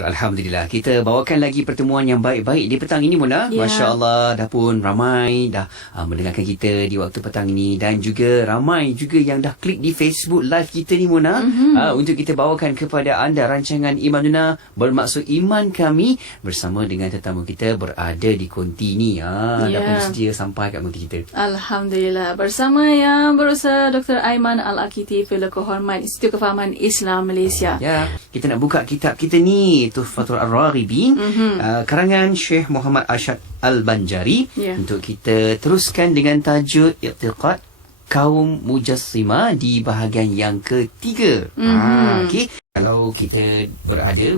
Alhamdulillah, kita bawakan lagi pertemuan yang baik-baik di petang ini, Mona. Ya. Masya Allah, dah pun ramai dah mendengarkan kita di waktu petang ini, dan juga ramai juga yang dah klik di Facebook Live kita ni, Mona. Untuk kita bawakan kepada anda rancangan Imanuna, bermaksud iman kami, bersama dengan tetamu kita berada di konti ni. Dah pun sedia sampai kat konti kita. Alhamdulillah, bersama yang berusaha Dr. Aiman Al-Akiti, Fellow Kehormat Institut Kefahaman Islam Malaysia. Ya, kita nak buka kitab kita ni, Tuhfatul Ar-Raghibin, karangan Syekh Muhammad Arsyad Al-Banjari, untuk kita teruskan dengan tajuk I'tiqad Kaum Mujassimah di bahagian yang ketiga. Okey, kalau kita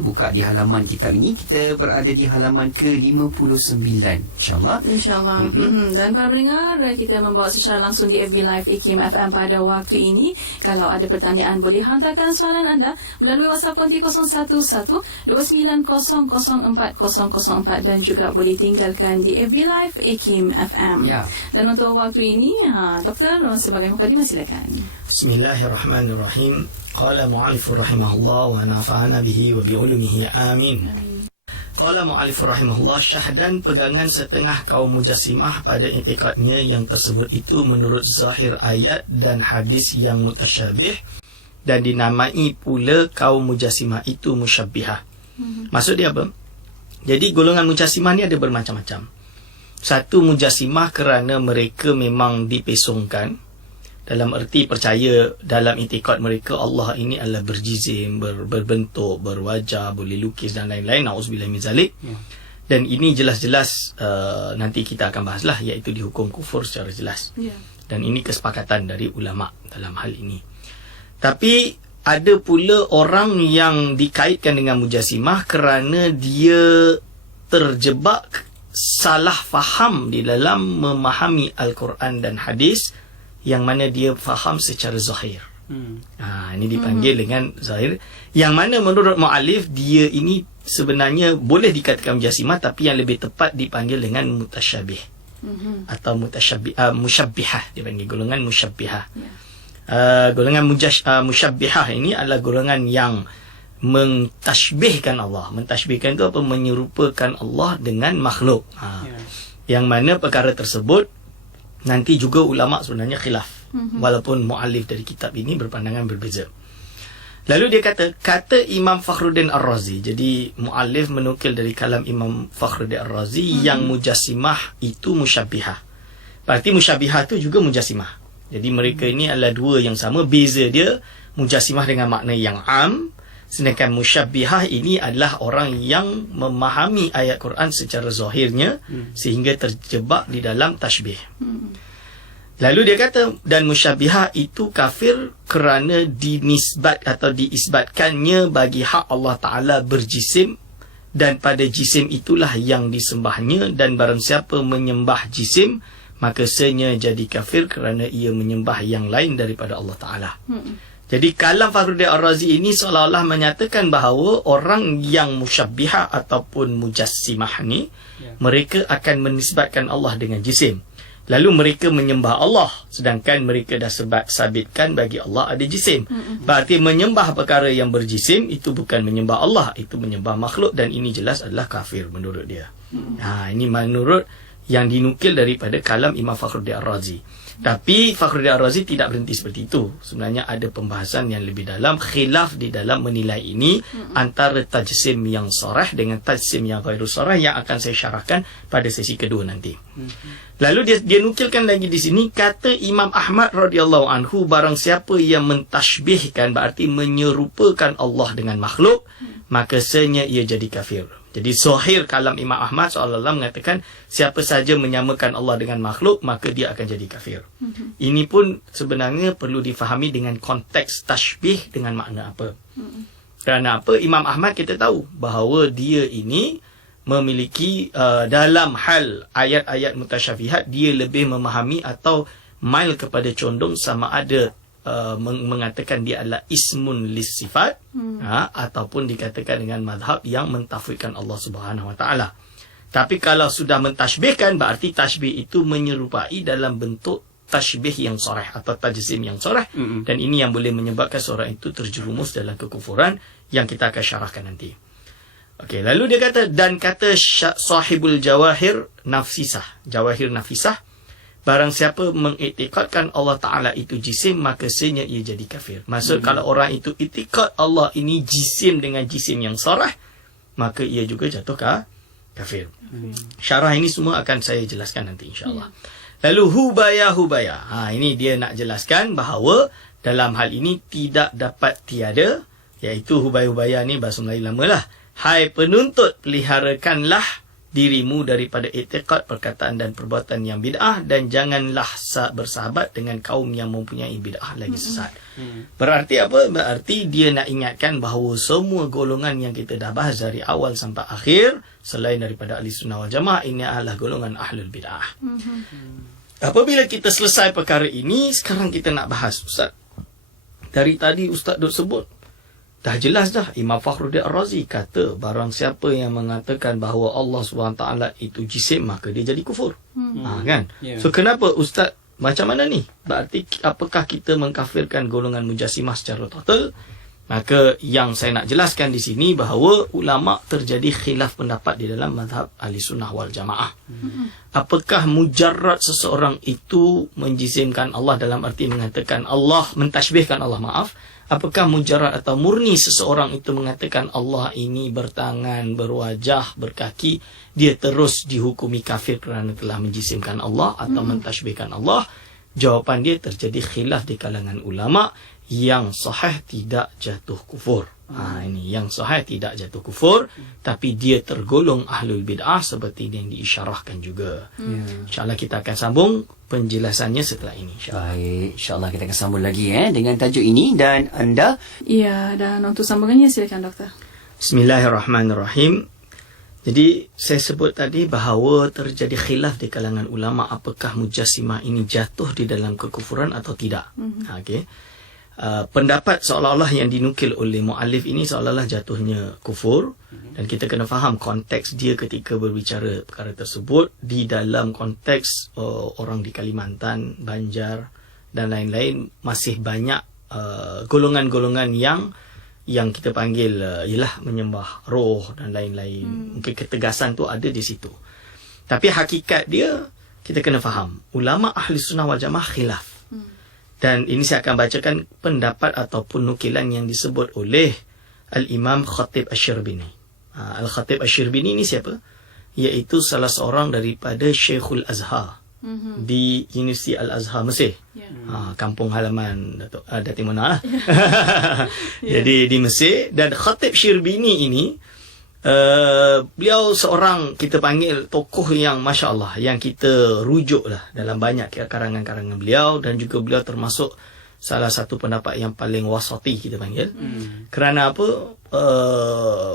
buka di halaman kitab ini, kita berada di halaman ke-59, insyaAllah. InsyaAllah. Dan para pendengar, kita membawa secara langsung di FB Live IKIM FM pada waktu ini. Kalau ada pertanyaan, boleh hantarkan soalan anda melalui WhatsApp konti 011-29004004 dan juga boleh tinggalkan di FB Live IKIM FM. Dan untuk waktu ini, Doktor, sebagai mukadimah, silakan. Bismillahirrahmanirrahim. Qala mu'alif rahimahullah wa nafa'ana bihi wa bi'ulumihi amin. Qala mu'alif rahimahullah, syahdan pegangan setengah kaum mujassimah pada i'tiqadnya yang tersebut itu menurut zahir ayat dan hadis yang mutasyabih, dan dinamai pula kaum mujassimah itu musyabbihah. Maksud dia apa? Jadi golongan mujassimah ni ada bermacam-macam. Satu, mujassimah kerana mereka memang dipesongkan, dalam erti percaya dalam i'tikad mereka Allah ini adalah berjisim, berbentuk, berwajah, boleh lukis dan lain-lain. Na'udzubillah min zalik. Dan ini jelas-jelas nanti kita akan bahaslah, iaitu dihukum kufur secara jelas. Dan ini kesepakatan dari ulama dalam hal ini. Tapi ada pula orang yang dikaitkan dengan mujassimah kerana dia terjebak salah faham di dalam memahami Al-Quran dan hadis, yang mana dia faham secara zahir. Ini dipanggil dengan zahir, yang mana menurut mu'alif dia ini sebenarnya boleh dikatakan mujassimah, tapi yang lebih tepat dipanggil dengan mutasyabih, atau musyabbihah, dipanggil golongan musyabbihah. Golongan musyabbihah ini adalah golongan yang mentashbihkan Allah. Mentashbihkan itu apa? Menyerupakan Allah dengan makhluk. Yang mana perkara tersebut nanti juga ulama sebenarnya khilaf, walaupun mu'alif dari kitab ini berpandangan berbeza. Lalu dia kata Imam Fakhruddin Ar-Razi. Jadi mu'alif menukil dari kalam Imam Fakhruddin Ar-Razi yang mujassimah itu musyabbihah. Berarti musyabbihah itu juga mujassimah. Jadi mereka ini adalah dua yang sama. Beza dia, mujassimah dengan makna yang am, sedangkan musyabbihah ini adalah orang yang memahami ayat Quran secara zahirnya sehingga terjebak di dalam tashbih. Lalu dia kata, dan musyabbihah itu kafir kerana dinisbat atau diisbatkannya bagi hak Allah Ta'ala berjisim, dan pada jisim itulah yang disembahnya, dan barang siapa menyembah jisim maka senya jadi kafir kerana ia menyembah yang lain daripada Allah Ta'ala. Jadi kalam Fakhruddin Ar-Razi ini seolah-olah menyatakan bahawa orang yang musyabbihah ataupun mujassimah ni, mereka akan menisbatkan Allah dengan jisim. Lalu mereka menyembah Allah, sedangkan mereka dah sabitkan bagi Allah ada jisim. Berarti menyembah perkara yang berjisim itu bukan menyembah Allah, itu menyembah makhluk, dan ini jelas adalah kafir menurut dia. Ini menurut yang dinukil daripada kalam Imam Fakhruddin Ar-Razi. Tapi Fakhruddin Ar-Razi tidak berhenti seperti itu. Sebenarnya ada pembahasan yang lebih dalam, khilaf di dalam menilai ini antara tajsim yang sarah dengan tajsim yang ghairu sarah, yang akan saya syarahkan pada sesi kedua nanti. Lalu dia nukilkan lagi di sini, kata Imam Ahmad radhiyallahu anhu, barang siapa yang mentashbihkan, berarti menyerupakan Allah dengan makhluk, maka senya ia jadi kafir. Jadi zahir kalam Imam Ahmad SAW mengatakan siapa saja menyamakan Allah dengan makhluk, maka dia akan jadi kafir. Ini pun sebenarnya perlu difahami dengan konteks tashbih dengan makna apa. Kerana apa? Imam Ahmad kita tahu bahawa dia ini memiliki dalam hal ayat-ayat mutasyabihat, dia lebih memahami atau mail kepada condong sama ada mengatakan dia adalah ismun lis sifat, ataupun dikatakan dengan mazhab yang mentafwidkan Allah Subhanahu Wa Taala. Tapi kalau sudah mentashbihkan, berarti tashbih itu menyerupai dalam bentuk tashbih yang sarah atau tajsim yang sarah, dan ini yang boleh menyebabkan seorang itu terjerumus dalam kekufuran yang kita akan syarahkan nanti. Okey, lalu dia kata, dan kata sahibul jawahir nafisah, barang siapa mengiktikadkan Allah Ta'ala itu jisim, maka senya ia jadi kafir. Maksud kalau orang itu iktikad Allah ini jisim dengan jisim yang sarah, maka ia juga jatuh kafir. Syarah ini semua akan saya jelaskan nanti insyaAllah. Lalu hubaya. Ini dia nak jelaskan bahawa dalam hal ini tidak dapat tiada, iaitu hubaya ni bahasa Melayu lama lah. Hai penuntut, peliharakanlah dirimu daripada i'tiqad, perkataan dan perbuatan yang bid'ah, dan janganlah bersahabat dengan kaum yang mempunyai bid'ah lagi sesat. Berarti apa? Berarti dia nak ingatkan bahawa semua golongan yang kita dah bahas dari awal sampai akhir, selain daripada ahli sunnah wal jamaah, ini adalah golongan ahlul bid'ah. Apabila kita selesai perkara ini, sekarang kita nak bahas, Ustaz. Dari tadi Ustaz duk sebut, dah jelas dah. Imam Fakhruddin Ar-Razi kata, barang siapa yang mengatakan bahawa Allah SWT itu jisim, maka dia jadi kufur. Kan? So kenapa Ustaz, macam mana ni? Berarti apakah kita mengkafirkan golongan mujassimah secara total? Maka yang saya nak jelaskan di sini bahawa ulama terjadi khilaf pendapat di dalam mazhab ahli sunnah wal jamaah. Apakah mujarrad seseorang itu menjisimkan Allah dalam arti mengatakan Allah, mentashbihkan Allah, apakah mujarrad atau murni seseorang itu mengatakan Allah ini bertangan, berwajah, berkaki, dia terus dihukumi kafir kerana telah menjisimkan Allah atau mentashbihkan Allah? Jawapan dia, terjadi khilaf di kalangan ulama. Yang sahih tidak jatuh kufur. Ini yang sahih tidak jatuh kufur, tapi dia tergolong ahlul bid'ah seperti yang diisyarahkan juga. InsyaAllah kita akan sambung penjelasannya setelah ini. Baik, insyaAllah kita akan sambung lagi dengan tajuk ini. Dan anda? Ya, dan untuk sambungannya silakan doktor. Bismillahirrahmanirrahim. Jadi saya sebut tadi bahawa terjadi khilaf di kalangan ulama, apakah mujassimah ini jatuh di dalam kekufuran atau tidak. Okey. Pendapat seolah-olah yang dinukil oleh muallif ini seolah-olah jatuhnya kufur, dan kita kena faham konteks dia ketika berbicara perkara tersebut di dalam konteks orang di Kalimantan, Banjar dan lain-lain. Masih banyak golongan-golongan yang kita panggil ialah menyembah roh dan lain-lain. Mungkin ketegasan tu ada di situ, tapi hakikat dia kita kena faham. Ulama ahli sunnah wal jamaah khilaf. Dan ini saya akan bacakan pendapat ataupun nukilan yang disebut oleh Al-Imam Khatib Asy-Syirbini. Al-Khatib Asy-Syirbini ini siapa? Iaitu salah seorang daripada Syekhul Azhar di Universiti Al-Azhar Mesir. Kampung halaman Datin Mona lah. Jadi di Mesir. Dan Khatib Syirbini ini, beliau seorang kita panggil tokoh yang Masya Allah, yang kita rujuk lah dalam banyak karangan-karangan beliau, dan juga beliau termasuk salah satu pendapat yang paling wasati kita panggil. Kerana apa?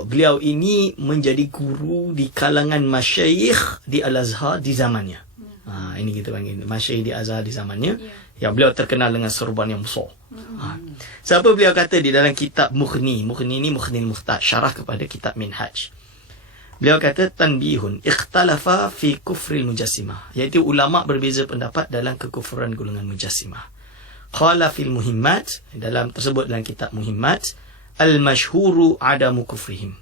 Beliau ini menjadi guru di kalangan masyayikh di Al-Azhar di zamannya. Ini kita panggil masyayikh di Azhar di zamannya. Yang beliau terkenal dengan serban yang besar. Siapa beliau kata di dalam kitab Mughni ni Mughnil Muhtaj, syarah kepada kitab Minhaj. Beliau kata, tanbihun ikhtalafa fi kufril mujassimah, iaitu ulama berbeza pendapat dalam kekufuran golongan mujassimah. Qala fil muhimmat, dalam tersebut dalam kitab Muhimmat, al-mashhuru adamu kufrihim.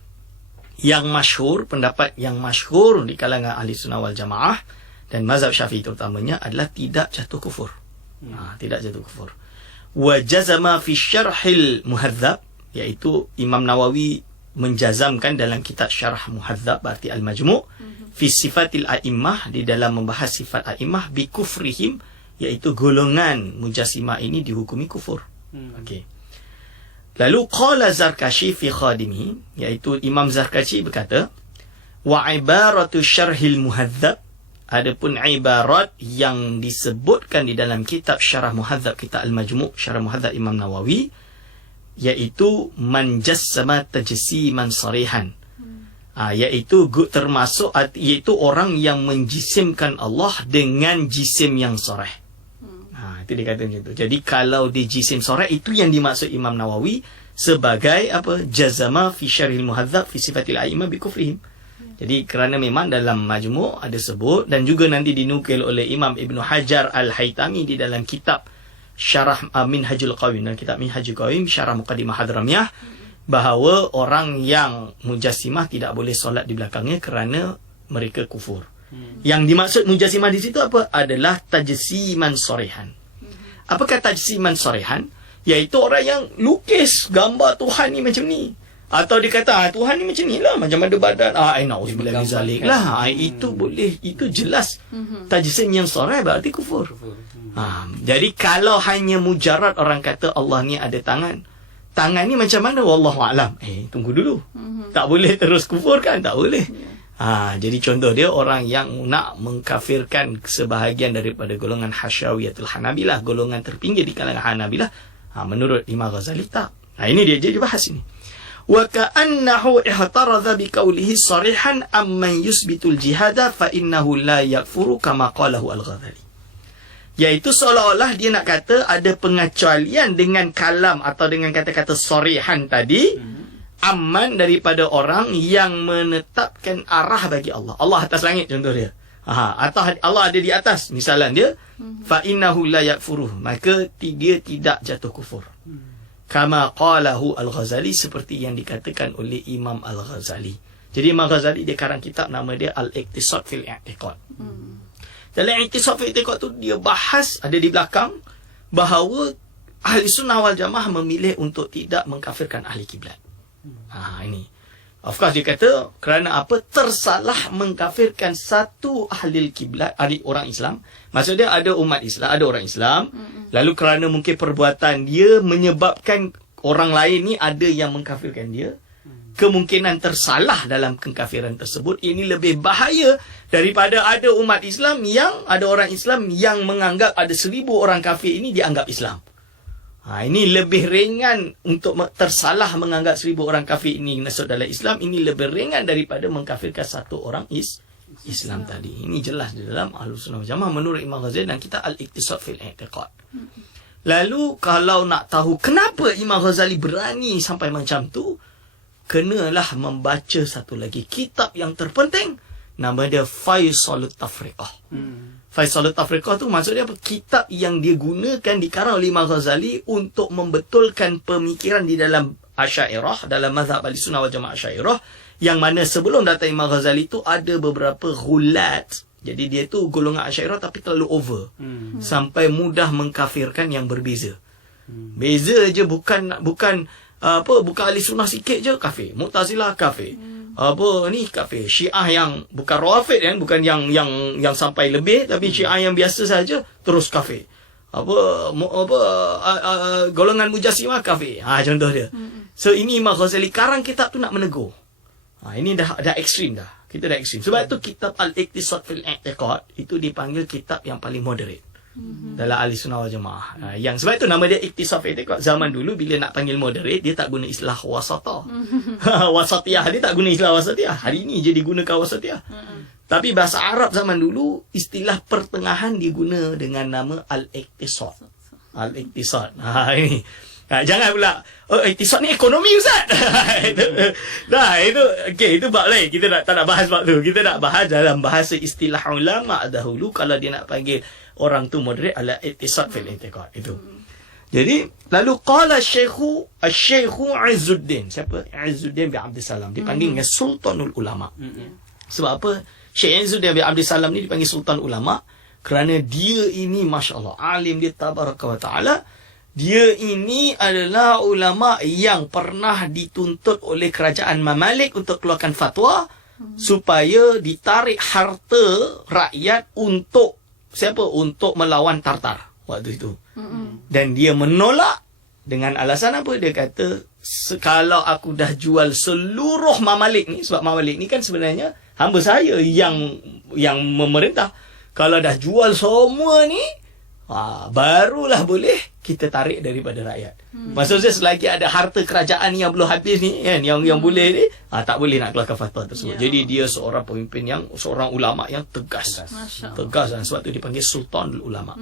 Yang masyhur, pendapat yang masyhur di kalangan ahli sunnah wal jamaah dan mazhab Syafi'i terutamanya adalah tidak jatuh kufur. Tidak jatuh kufur. Wa jazama fi syarhil muhadzab, iaitu Imam Nawawi menjazamkan dalam kitab Syarah Muhadzab, berarti Al-Majmu', fi sifatil a'immah, di dalam membahas sifat a'immah, bi kufrihim, iaitu golongan mujassimah ini dihukumi kufur. Okey. Lalu qala Zarkashi fi khadimihi, iaitu Imam Zarkashi berkata, wa ibaratu syarhil muhadzab, adapun ibarat yang disebutkan di dalam kitab Syarah Muhadzab, kitab Al-Majmu', Syarah Muhadzab Imam Nawawi, iaitu man jassama tajsiman sarihan. Iaitu termasuk, iaitu orang yang menjisimkan Allah dengan jisim yang sarih. Itu dia kata macam tu. Jadi kalau di jisim sarih, itu yang dimaksud Imam Nawawi sebagai apa? Jazama fi syarhil muhadzab fi sifatil a'immah bi kufrihim. Jadi kerana memang dalam Majmu' ada sebut, dan juga nanti dinukil oleh Imam Ibn Hajar Al-Haytami di dalam kitab Syarah Minhajul Qawim, dalam kitab Minhajul Qawim, Syarah Muqaddimah Hadramiyah, bahawa orang yang mujassimah tidak boleh solat di belakangnya kerana mereka kufur. Yang dimaksud mujassimah di situ apa? Adalah tajsiman sarihan. Apakah tajsiman sarihan? Iaitu orang yang lukis gambar Tuhan ni macam ni. Atau dia kata Tuhan ni macam ni lah, macam ada badan. Na'udzubillah min zalik lah. Itu boleh, itu jelas tajsim yang sarih, berarti kufur. Jadi kalau hanya mujarad orang kata Allah ni ada tangan, tangan ni macam mana? Wallahu a'lam. Tunggu dulu. Tak boleh terus kufur kan? Tak boleh. Jadi contoh dia orang yang nak mengkafirkan sebahagian daripada golongan Hasyawiyatul Hanabilah, golongan terpinggir di kalangan Hanabilah, menurut Imam Ghazali tak. Ini dia bahas ini. Wa ka'annahu ihtaradha biqaulihi sarihan amman yusbitul jihada fa innahu la yakfuru kama qalahu al-Ghazali. Iaitu seolah-olah dia nak kata ada pengecualian dengan kalam atau dengan kata-kata sarihan tadi, aman daripada orang yang menetapkan arah bagi Allah. Allah atas langit contoh dia. Atau Allah ada di atas misalan dia, fa innahu la yakfuru, maka dia tidak jatuh kufur. Kama qalahu al-Ghazali, seperti yang dikatakan oleh Imam al-Ghazali. Jadi Imam Ghazali dia karang kitab nama dia Al-Iqtisad fil I'tiqad. Dalam Iqtisad fil I'tiqad tu dia bahas ada di belakang bahawa Ahli Sunnah wal Jamaah memilih untuk tidak mengkafirkan ahli kiblat. Ini. Of course dia kata kerana apa? Tersalah mengkafirkan satu ahli kiblat, ahli orang Islam. Maksudnya ada umat Islam, ada orang Islam. Lalu kerana mungkin perbuatan dia menyebabkan orang lain ni ada yang mengkafirkan dia. Kemungkinan tersalah dalam kekafiran tersebut ini lebih bahaya daripada ada umat Islam yang, ada orang Islam yang menganggap ada 1000 orang kafir ini dianggap Islam. Ini lebih ringan untuk tersalah menganggap 1000 orang kafir ini masuk dalam Islam. Ini lebih ringan daripada mengkafirkan satu orang Islam tadi. Ini jelas di dalam Ahlus Sunnah wal Jamaah menurut Imam Ghazali dan kita Al-Iqtisad fil I'tiqad. Lalu kalau nak tahu kenapa Imam Ghazali berani sampai macam tu, kenalah membaca satu lagi kitab yang terpenting, nama dia Faisalut Tafriqah. Faisalut Tafriqah tu maksudnya apa? Kitab yang dia gunakan dikarang oleh Imam Ghazali untuk membetulkan pemikiran di dalam Asy'ariyah, dalam mazhab Ahlussunnah wal Jamaah Asy'ariyah, yang mana sebelum datang Imam Ghazali tu ada beberapa ghulat. Jadi dia tu golongan Asy'ariyah tapi terlalu over. Sampai mudah mengkafirkan yang berbeza. Beza je bukan ahli sunnah sikit je kafir. Mu'tazilah kafir. Kafir. Syiah yang bukan Rawafid kan, bukan yang sampai lebih, tapi Syiah yang biasa saja terus kafir. Golongan Mujassimah kafir. Contoh dia. So ini Imam Ghazali karang kitab tu nak menegur. Ini dah ekstrim dah. Kita dah ekstrim. Sebab tu kitab Al-Iqtisad fil I'tiqad itu dipanggil kitab yang paling moderate dalam Ahli Sunnah wal Jamaah. Yang sebab itu nama dia Iqtisad fil I'tiqad. Zaman dulu bila nak panggil moderate, dia tak guna istilah wasatah. Wasatiyah, dia tak guna istilah wasatiyah. Hari ini je digunakan wasatiyah. Tapi bahasa Arab zaman dulu, istilah pertengahan diguna dengan nama Al-Iqtisad. Al-Iqtisad. Ini. Jangan pula, Iqtisad ni ekonomi Ustaz. Itu bab lain. Kita tak nak bahas bab tu. Kita nak bahas dalam bahasa istilah ulama dahulu, kalau dia nak panggil orang tu moderate, ala Iqtisad fil I'tiqad. Itu. Jadi, lalu qala Syekhu Izzuddin. Siapa? Izzuddin bin Abdul Salam. Dipanggil dengan Sultanul Ulama. Sebab apa? Syekh Izzuddin bin Abdul Salam ni dipanggil Sultan Ulama kerana dia ini masya-Allah alim, dia tabaraka wa taala. Dia ini adalah ulama yang pernah dituntut oleh kerajaan Mamalik untuk keluarkan fatwa supaya ditarik harta rakyat untuk siapa? Untuk melawan Tartar waktu itu. Dan dia menolak dengan alasan apa? Dia kata, kalau aku dah jual seluruh Mamalik ni, sebab Mamalik ni kan sebenarnya hamba saya yang memerintah. Kalau dah jual semua ni, barulah boleh kita tarik daripada rakyat. Maksudnya selagi ada harta kerajaan yang belum habis ni kan, yang boleh ni, tak boleh nak keluarkan fatwa tersebut. Jadi dia seorang pemimpin seorang ulama yang tegas. Tegas, dan sebab tu dipanggil Sultanul Ulama.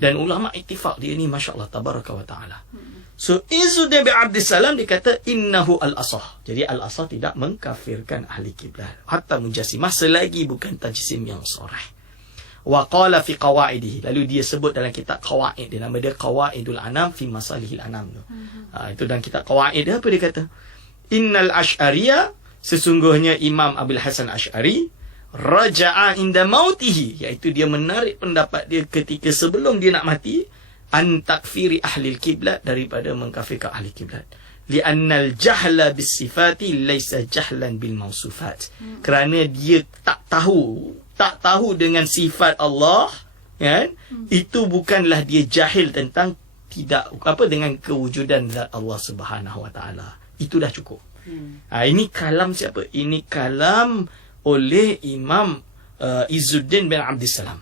Dan ulama ittifaq dia ni masya-Allah tabaraka wa taala. So Izzuddin bin Abdul Salam dikata innahu al-asah. Jadi al-asah tidak mengkafirkan ahli kiblat hatta mujassimah selagi bukan tajsim yang sharih. Wa qala fi qawaidihi, lalu dia sebut dalam kitab qawaid dia, nama dia Qawaidul Anam fi Masalihil Anam tu. Itu dalam kitab qawaid dia apa dia kata? innal Asy'ariyah, sesungguhnya Imam Abil Hasan Asy'ari, raja'a inda mautihi, iaitu dia menarik pendapat dia ketika sebelum dia nak mati, an takfiri ahli kiblat, daripada mengkafirkan ahli kiblat. Li'annal jahla bis sifati laysa jahlan bil mausufat. Kerana dia tak tahu dengan sifat Allah, kan? Itu bukanlah dia jahil tentang dengan kewujudan zat Allah Subhanahu wa taala. Itu dah cukup. Ini kalam siapa? Ini kalam oleh Imam Izzuddin bin Abdussalam.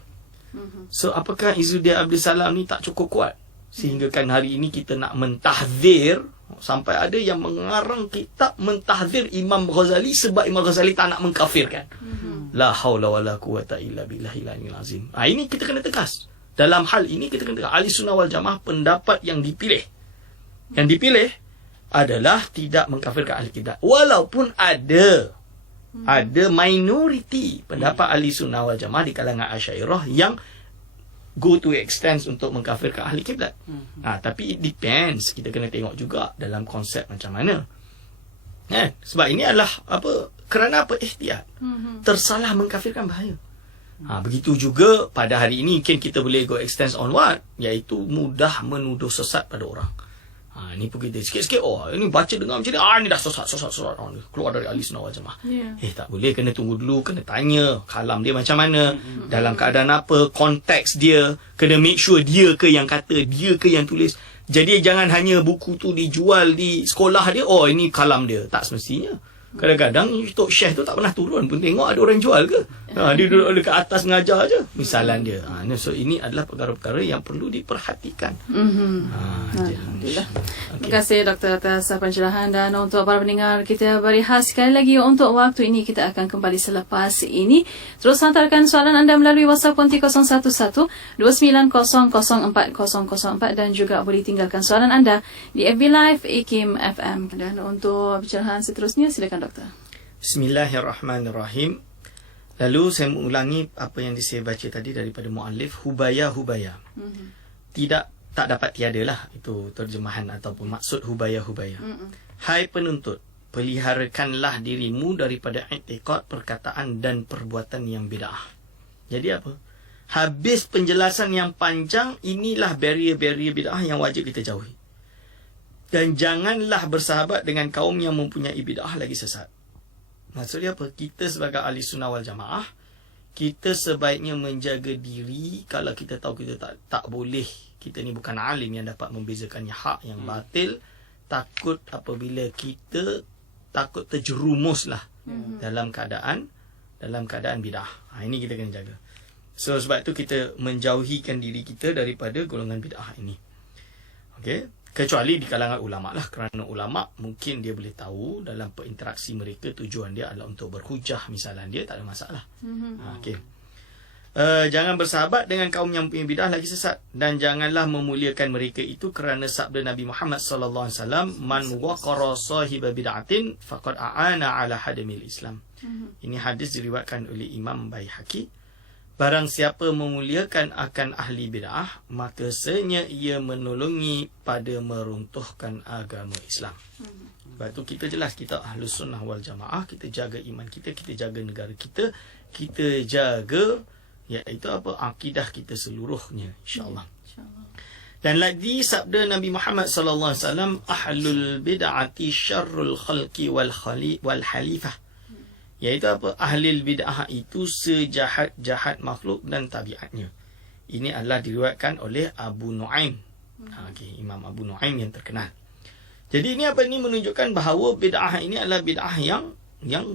So apakah Izzuddin Abdussalam ni tak cukup kuat sehingga kan hari ini kita nak mentahzir, sampai ada yang mengarang kitab mentahzir Imam Ghazali sebab Imam Ghazali tak nak mengkafirkan. La haula wala quwata illa billahil aliyil azim. Ini kita kena tegas. Dalam hal ini kita kena tegas, Ahli Sunnah wal Jamaah pendapat yang dipilih adalah tidak mengkafirkan ahli kiblat. Walaupun ada minoriti pendapat Ahli Sunnah wal Jamaah di kalangan Asy'ariyah yang go to extent untuk mengkafirkan ahli kiblat. Tapi it depends. Kita kena tengok juga dalam konsep macam mana. Sebab ini adalah kerana ihtiyat. Tersalah mengkafirkan bahaya. Begitu juga pada hari ini mungkin kita boleh go extend on what? Iaitu mudah menuduh sesat pada orang. Ni pun kita sikit-sikit, ini baca dengar macam ni, ni dah sesat. Keluar dari Ahli Sunnah wal Jamaah. Tak boleh, kena tunggu dulu, kena tanya kalam dia macam mana, dalam keadaan apa, konteks dia, kena make sure dia ke yang kata, dia ke yang tulis. Jadi jangan hanya buku tu dijual di sekolah dia, ini kalam dia. Tak semestinya. Kadang-kadang Tok Syekh tu tak pernah turun pun tengok ada orang jual ke. Dia duduk dekat atas mengajar je, misalan dia. So ini adalah perkara-perkara yang perlu diperhatikan. Alhamdulillah. Terima kasih Doktor atas pencerahan, dan untuk para pendengar kita berehat sekali lagi untuk waktu ini. Kita akan kembali selepas ini. Terus hantarkan soalan anda melalui WhatsApp konti 011-2900-4004 dan juga boleh tinggalkan soalan anda di FB Live IKIM FM. Dan untuk pencerahan seterusnya silakan Doktor. Bismillahirrahmanirrahim. Lalu saya mengulangi apa yang saya baca tadi daripada muallif, hubaya. Tak dapat tiadalah itu terjemahan ataupun maksud hubaya. Hai penuntut, peliharakanlah dirimu daripada i'tiqad, perkataan dan perbuatan yang bid'ah. Jadi apa? Habis penjelasan yang panjang, inilah barrier-barrier bid'ah yang wajib kita jauhi. Dan janganlah bersahabat dengan kaum yang mempunyai bid'ah lagi sesat. Maksudnya apa? Kita sebagai Ahli Sunnah wal Jamaah, kita sebaiknya menjaga diri. Kalau kita tahu kita tak boleh, kita ni bukan alim yang dapat membezakan yang hak yang batil, takut apabila kita takut terjerumuslah dalam keadaan bid'ah. Ini kita kena jaga. So sebab itu kita menjauhikan diri kita daripada golongan bid'ah ini. Okey. Kecuali di kalangan ulama lah, kerana ulama mungkin dia boleh tahu dalam perinteraksi mereka tujuan dia adalah untuk berhujah, misalnya dia tak ada masalah. Okay. Jangan bersahabat dengan kaum yang punya bidah lagi sesat, dan janganlah memuliakan mereka itu, kerana sabda Nabi Muhammad sallallahu alaihi wasallam, man waqara sahiba bid'atin faqad a'ana ala hadamil Islam. Ini hadis diriwayatkan oleh Imam Baihaqi. Barang siapa memuliakan akan ahli bid'ah, maka sesungguhnya ia menolongi pada meruntuhkan agama Islam. Sebab itu kita jelas, kita Ahlus Sunnah wal Jamaah, kita jaga iman kita, kita jaga negara kita, kita jaga iaitu akidah kita seluruhnya, insya-Allah. Dan lagi sabda Nabi Muhammad sallallahu alaihi wasallam, ahlul bid'ati syarrul khalqi wal halifah. Iaitu ahli bid'ah itu sejahat-jahat makhluk dan tabiatnya. Ini adalah diriwayatkan oleh Abu Nuaim. Imam Abu Nuaim yang terkenal. Jadi ini menunjukkan bahawa bid'ah ini adalah bid'ah yang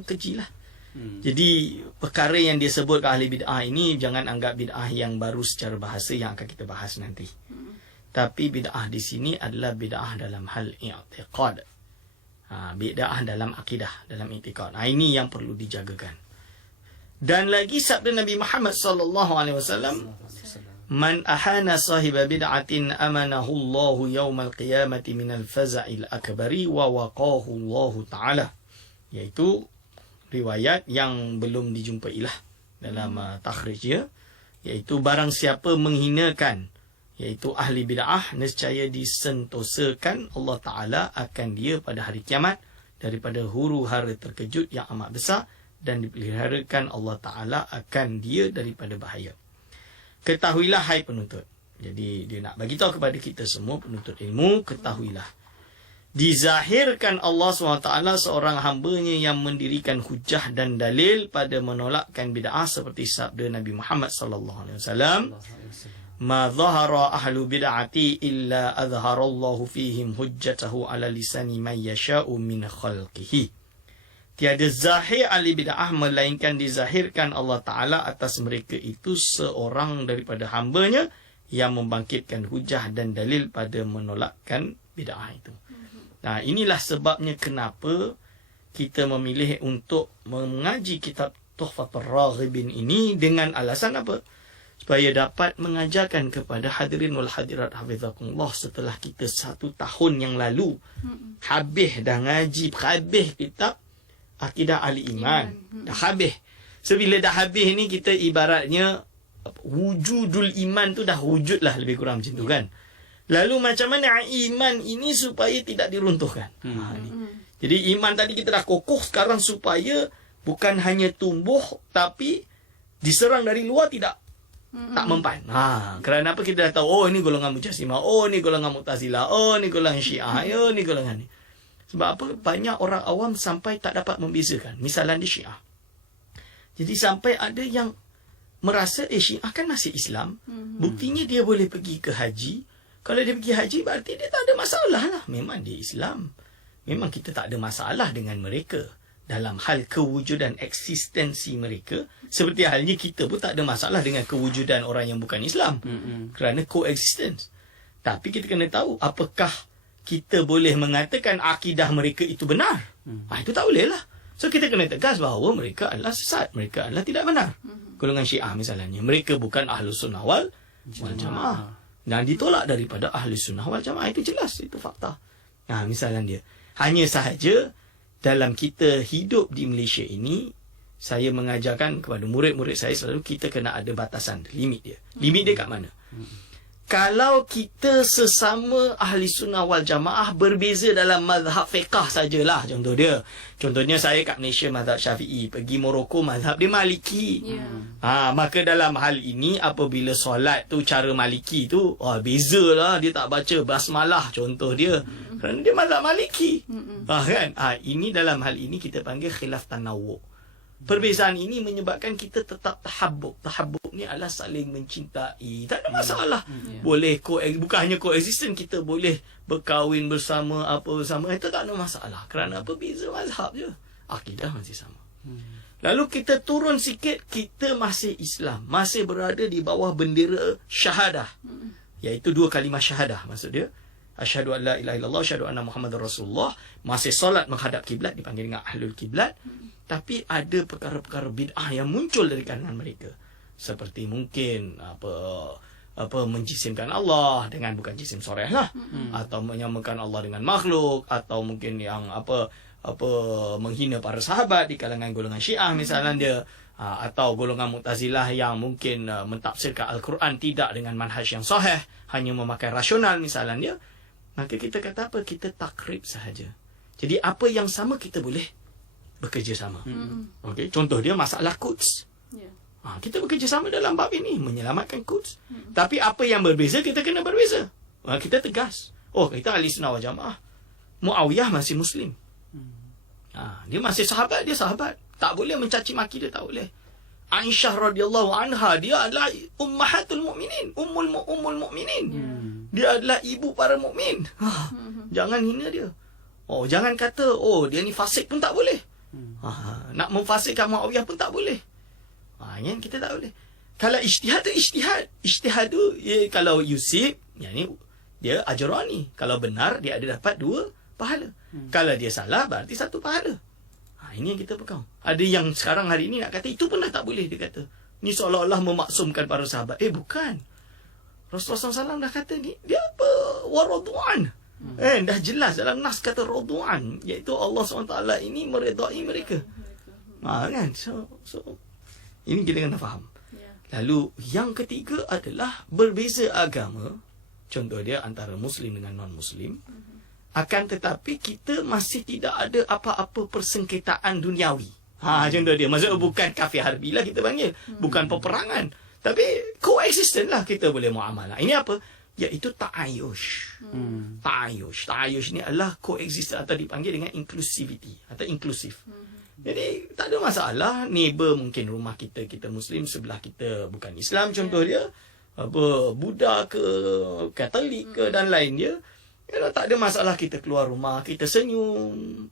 kecil lah. Jadi perkara yang dia sebut ke ahli bid'ah ini, jangan anggap bid'ah yang baru secara bahasa yang akan kita bahas nanti. Tapi bid'ah di sini adalah bid'ah dalam hal i'tiqad. Bid'ah dalam akidah, dalam i'tiqad. Ini yang perlu dijagakan. Dan lagi sabda Nabi Muhammad sallallahu alaihi wasallam, man ahana sahiba bid'atin amanahu Allahu yaumal qiyamati minal faza'il akbari wa waqahu Allahu ta'ala. Iaitu riwayat yang belum dijumpai lah dalam takhrij dia, iaitu barang siapa menghinakan iaitu ahli bid'ah, nescaya disentosakan Allah Ta'ala akan dia pada hari kiamat, daripada huru-hara terkejut yang amat besar dan dipeliharakan Allah Ta'ala akan dia daripada bahaya. Ketahuilah hai penuntut. Jadi dia nak bagi tahu kepada kita semua penuntut ilmu, ketahuilah. Dizahirkan Allah SWT seorang hambanya yang mendirikan hujah dan dalil pada menolakkan bid'ah seperti sabda Nabi Muhammad SAW. Ma zahara ahlu bid'ati illa azharallahu fihim hujjatahu ala lisani man yasha'u min khalqihi. Tiada zahir ahli bid'ah melainkan dizahirkan Allah Ta'ala atas mereka itu seorang daripada hambanya yang membangkitkan hujah dan dalil pada menolakkan bid'ah itu. Nah, inilah sebabnya kenapa kita memilih untuk mengaji kitab Tuhfatul Raghibin ini dengan alasan apa? Supaya dapat mengajarkan kepada hadirin wal hadirat hafizakumullah setelah kita 1 tahun yang lalu habis dah ngaji, habis kitab Akidah Ahli Iman. Dah habis. So, bila dah habis ni kita ibaratnya wujudul iman tu dah wujud lah lebih kurang macam tu kan. Lalu macam mana iman ini supaya tidak diruntuhkan? Jadi iman tadi kita dah kokoh, sekarang supaya bukan hanya tumbuh tapi diserang dari luar tak mempan. Kerana apa kita dah tahu, oh ni golongan Mujassimah, oh ni golongan Mu'tazilah, oh ni golongan Syiah, oh ni golongan ni. Sebab apa? Banyak orang awam sampai tak dapat membezakan. Misalnya di Syiah. Jadi sampai ada yang merasa Syiah kan masih Islam. Buktinya dia boleh pergi ke haji. Kalau dia pergi haji berarti dia tak ada masalah lah. Memang dia Islam. Memang kita tak ada masalah dengan mereka. Dalam hal kewujudan eksistensi mereka. Seperti halnya kita pun tak ada masalah dengan kewujudan orang yang bukan Islam. Kerana coexistence. Tapi kita kena tahu apakah kita boleh mengatakan akidah mereka itu benar. Itu tak boleh lah. So kita kena tegas bahawa mereka adalah sesat. Mereka adalah tidak benar. Golongan Syiah misalnya. Mereka bukan Ahlus Sunnah wal Jamaah. Dan ditolak daripada Ahlus Sunnah wal Jamaah. Itu jelas. Itu fakta. Misalnya dia. Hanya sahaja dalam kita hidup di Malaysia ini, saya mengajarkan kepada murid-murid saya selalu kita kena ada batasan. Limit dia. Limit dia kat mana? Kalau kita sesama ahli sunnah wal jamaah berbeza dalam mazhab fiqah sajalah, contoh dia. Contohnya saya kat Malaysia mazhab Syafi'i, pergi Morocco mazhab dia Maliki. Maka dalam hal ini apabila solat tu cara Maliki tu, bezalah, dia tak baca basmalah contoh dia. Kerana dia mazhab Maliki. Kan? Ini dalam hal ini kita panggil khilaf tanawwu'. Perbezaan ini menyebabkan kita tetap tahabbub. Tahabbub ni adalah saling mencintai. Tak ada masalah. Boleh bukan hanya coexistence, kita boleh berkahwin bersama, apa bersama. Itu tak ada masalah. Kerana apa? Beza mazhab je. Akidah masih sama. Lalu kita turun sikit, kita masih Islam. Masih berada di bawah bendera syahadah. Iaitu 2 kalimah syahadah. Maksud dia, asyhadu an la ilaha illallah, asyhadu anna Muhammadar Rasulullah. Masih solat menghadap kiblat, dipanggil dengan ahlul kiblat. Tapi ada perkara-perkara bid'ah yang muncul dari kalangan mereka. Seperti mungkin menjisimkan Allah dengan bukan jisim soreh lah. Atau menyamakan Allah dengan makhluk. Atau mungkin yang menghina para sahabat di kalangan golongan Syiah misalnya dia. Atau golongan Mu'tazilah yang mungkin mentafsirkan Al-Quran tidak dengan manhaj yang sahih, hanya memakai rasional misalnya dia. Maka kita kata apa? Kita takrib sahaja. Jadi apa yang sama kita boleh bekerjasama. Okay? Contoh dia masalah Quds. Kita bekerjasama dalam bab ini, menyelamatkan Quds. Tapi apa yang berbeza, kita kena berbeza. Kita tegas. Kita ahli sunnah wal jamaah. Muawiyah masih Muslim. Dia masih sahabat, dia sahabat. Tak boleh mencaci maki dia, tak boleh. Aisyah radhiyallahu anha, dia adalah ummahatul mukminin, ummul mukminin. Dia adalah ibu para mukmin. Jangan hina dia. Jangan kata dia ni fasik pun tak boleh. Nak memfasikkan Muawiyah pun tak boleh. Yang kita tak boleh. Kalau ijtihad tu ijtihad. Ijtihad tu kalau yusib, yani dia ajrani. Kalau benar dia ada dapat 2 pahala. Kalau dia salah berarti 1 pahala. Ini yang kita pegang. Ada yang sekarang hari ini nak kata itu pun dah tak boleh, dia kata. Ni seolah-olah memaksumkan para sahabat. Bukan. Rasulullah SAW dah kata ni, dia apa? Waradu'an. Dah jelas dalam nas kata radu'an, iaitu Allah SWT ini meredai mereka. Kan? So ini kita kena faham. Lalu yang ketiga adalah berbeza agama. Contoh dia antara Muslim dengan non-Muslim. Akan tetapi kita masih tidak ada apa-apa persengketaan duniawi. Contoh dia. Maksudnya bukan kafir harbi lah kita panggil. Bukan peperangan. Tapi coexistence lah kita boleh muamalah. Ini apa? Iaitu ta'ayush. Ta'ayush. Ta'ayush ni adalah coexistence atau dipanggil dengan inclusivity atau inklusif. Jadi tak ada masalah. Neighbor mungkin rumah kita Muslim, sebelah kita bukan Islam contoh dia. Buddha ke, Katolik ke dan lain dia. Tak ada masalah kita keluar rumah, kita senyum,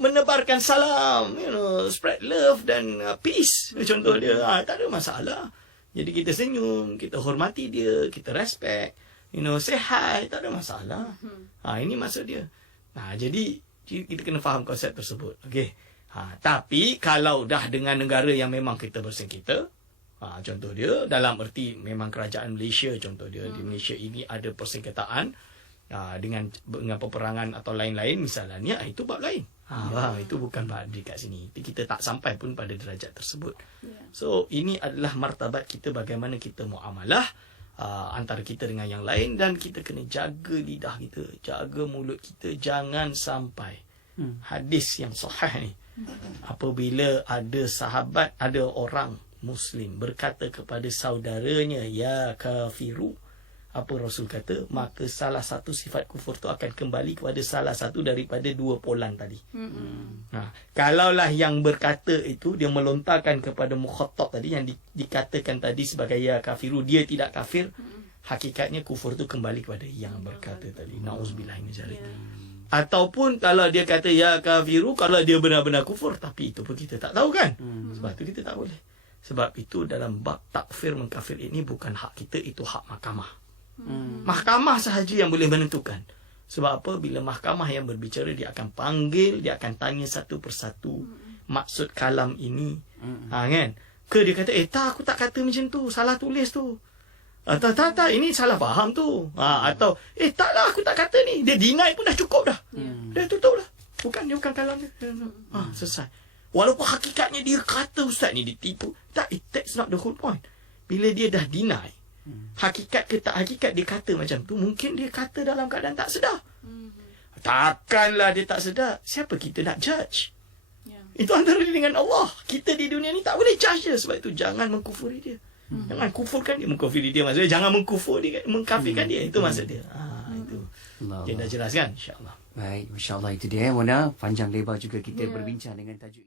menebarkan salam, spread love dan peace. Contoh dia, tak ada masalah. Jadi kita senyum, kita hormati dia, kita respect, say hi, tak ada masalah. Ini maksud dia. Jadi kita kena faham konsep tersebut. Okey. Tapi kalau dah dengan negara yang memang kita bersengketa, contoh dia dalam erti memang kerajaan Malaysia, contoh dia di Malaysia ini ada persengketaan dengan peperangan atau lain-lain misalnya, itu bab lain. Itu bukan bab di kat sini. Kita tak sampai pun pada derajat tersebut. So ini adalah martabat kita, bagaimana kita muamalah antara kita dengan yang lain, dan kita kena jaga lidah kita, jaga mulut kita, jangan sampai hadis yang sahih ni, apabila ada sahabat, ada orang Muslim berkata kepada saudaranya, ya kafiru, apa Rasul kata? Maka salah satu sifat kufur tu akan kembali kepada salah satu daripada dua polan tadi. Kalaulah yang berkata itu, dia melontarkan kepada mukhatab tadi, yang dikatakan tadi sebagai ya kafiru, dia tidak kafir, hakikatnya kufur tu kembali kepada yang berkata tadi. Na'udzubillah min dzalik. Ataupun kalau dia kata ya kafiru, kalau dia benar-benar kufur, tapi itu pun kita tak tahu kan. Sebab tu kita tak boleh. Sebab itu dalam bab takfir mengkafir ini bukan hak kita, itu hak mahkamah. Mahkamah sahaja yang boleh menentukan. Sebab apa? Bila mahkamah yang berbicara, dia akan panggil, dia akan tanya satu persatu maksud kalam ini. Kan? Ke dia kata, tak, aku tak kata macam tu, salah tulis tu. Tak, ini salah faham tu. Atau, taklah, aku tak kata ni. Dia deny pun dah cukup dah. Dia tutup dah. Dia bukan kalam dia. Selesai. Walaupun hakikatnya dia kata ustaz ni ditipu. That's not the whole point. Bila dia dah deny, hakikat ke tak hakikat dia kata macam tu, mungkin dia kata dalam keadaan tak sedar. Takkanlah dia tak sedar. Siapa kita nak judge? Itu antara dia dengan Allah. Kita di dunia ni tak boleh judge dia. Sebab itu jangan mengkufuri dia. Jangan kufurkan dia. Mengkufuri dia maksudnya jangan mengkafirkan dia. Itu maksud dia. Itu dia dah jelaskan, insya-Allah. Baik, masya-Allah, itu dia Mona. Panjang lebar juga kita berbincang dengan tajuk